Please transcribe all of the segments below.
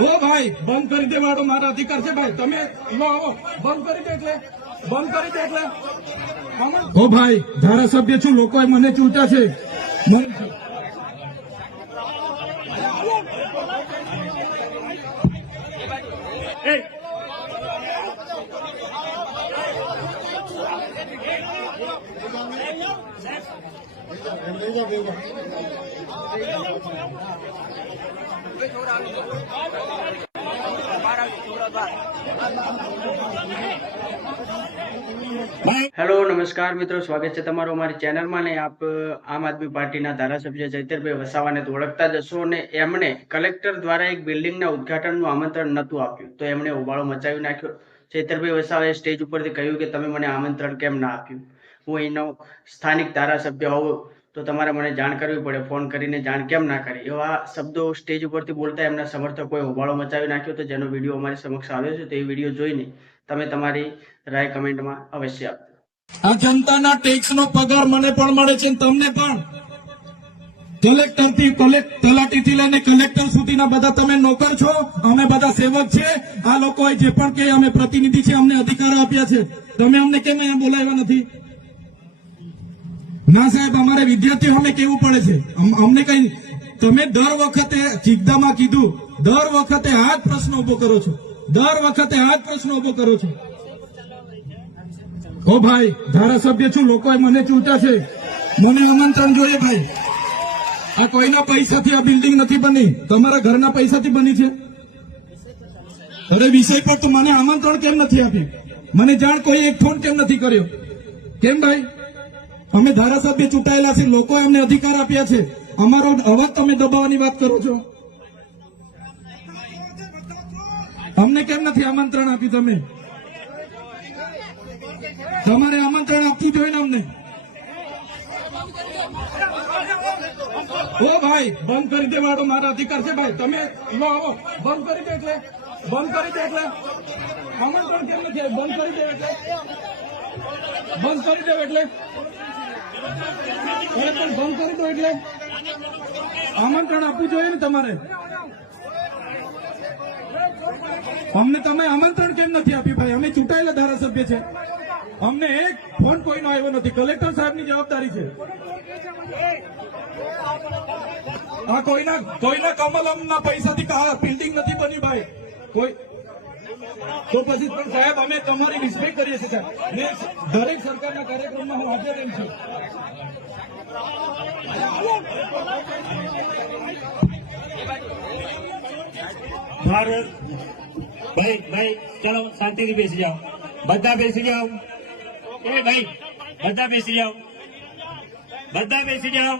ઓ ભાઈ બંધ કરી દેવાડો મારા અધિકાર છે ભાઈ તમે આવો બંધ કરી દે એટલે બંધ કરી દે એટલે ઓ ભાઈ ધારાસભ્ય છું લોકોએ મને ચૂંટ્યા છે હેલો નમસ્કાર મિત્રો, સ્વાગત છે તમારું અમારી ચેનલમાં ને આપ આમ આદમી પાર્ટીના ધારાસભ્ય ચૈતરભાઈ વસાવાને તો ઓળખતા જ હશો ને એમણે કલેક્ટર દ્વારા એક બિલ્ડિંગના ઉદઘાટનનું આમંત્રણ નહોતું આપ્યું તો એમણે ઉબાળો મચાવી નાખ્યો. ચૈતરભાઈ વસાવાએ સ્ટેજ ઉપરથી કહ્યું કે તમે મને આમંત્રણ કેમ ના આપ્યું, હું અહીંનો સ્થાનિક ધારાસભ્ય હોઉં તો તમારે મને જાણ કરવી પડે, ફોન કરીને જાણ કેમ ના કરી, એવા શબ્દો સ્ટેજ ઉપરથી બોલતા એમના સમર્થકોએ ઉબાળો મચાવી નાખ્યો. તો જેનો વિડીયો અમારી સમક્ષ આવ્યો છે તો એ વિડીયો જોઈને તમે તમારી રાય કમેન્ટમાં અવશ્ય આપજો. આ જનતાના ટેક્સનો પગાર મને પણ મળે છે તમને પણ. કલેક્ટરથી તલાટીથી લઈને કલેક્ટર સુધીના બધા તમે નોકર છો, અમે બધા સેવક છે. આ લોકોએ જે પણ કે અમે પ્રતિનિધિ છે, અમને અધિકારો આપ્યા છે, તમે અમને કેમ અહીંયા બોલાવ્યા નથી? ના સાહેબ, અમારે વિદ્યાર્થીઓ અમને કેવું પડે છે, અમને કઈ. તમે દર વખતે ચિકદામાં કીધું, દર વખતે આ જ પ્રશ્ન ઉભો કરો છો, દર વખતે આ જ પ્રશ્ન ઉભો કરો છો. ઓ ભાઈ ધારાસભ્ય છું લોકોએ મને ચૂંટ્યા છે, મને આમંત્રણ જોઈએ ભાઈ. આ કોઈના પૈસાથી આ બિલ્ડિંગ નથી બની, તમારા ઘરના પૈસાથી બની છે. અરે વિષય પર તો મને આમંત્રણ કેમ નથી આપ્યું, મને જાણ કોઈ એક ફોન કેમ નથી કર્યો, કેમ ભાઈ? અમે ધારાસભ્ય ચૂંટાયેલા છે, લોકોએ અમને અધિકાર આપ્યા છે, અમારો અવાજ તમે દબાવવાની વાત કરો છો. અમને કેમ નથી આમંત્રણ આપ્યું? તમે તમારે આમંત્રણ આપવું જોઈએ ને અમને. ઓ ભાઈ બંધ કરી દેવાડો મારા અધિકાર છે ભાઈ તમે આવો બંધ કરી દે એટલે બંધ કરી દે એટલે આમંત્રણ કેમ નથી? બંધ કરી દે એટલે બંધ કરી દો એટલે પણ બંધ કરી દો એટલે આમંત્રણ આપવું જોઈએ ને તમારે. અમને તમે આમંત્રણ કેમ નથી આપ્યું ભાઈ? અમે ચૂંટાયેલા ધારાસભ્ય છે, અમને એક ફોન કોઈનો આવ્યો નથી. કલેક્ટર સાહેબની જવાબદારી છે. આ કોઈના કમલમના પૈસાથી બિલ્ડિંગ નથી બની ભાઈ. કોઈ તો પછી પણ સાહેબ અમે તમારી રિસ્પેક્ટ કરીએ છીએ સાહેબ, ને દરેક સરકારના કાર્યક્રમમાં હું હાજર રહું છું. ભારત ભાઈ ચલો શાંતિથી બેસી જાઓ, બધા બેસી જાઓ. એ ભાઈ બધા બેસી જાઓ, બધા બેસી જાઓ.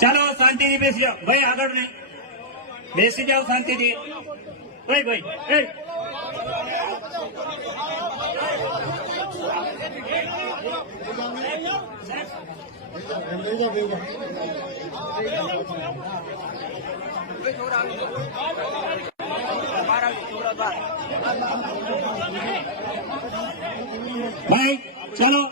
ચાલો શાંતિથી બેસી જાઓ ભાઈ, આગળ નહીં બેસી જાઓ શાંતિથી. ભાઈ એ ભાઈ ચલો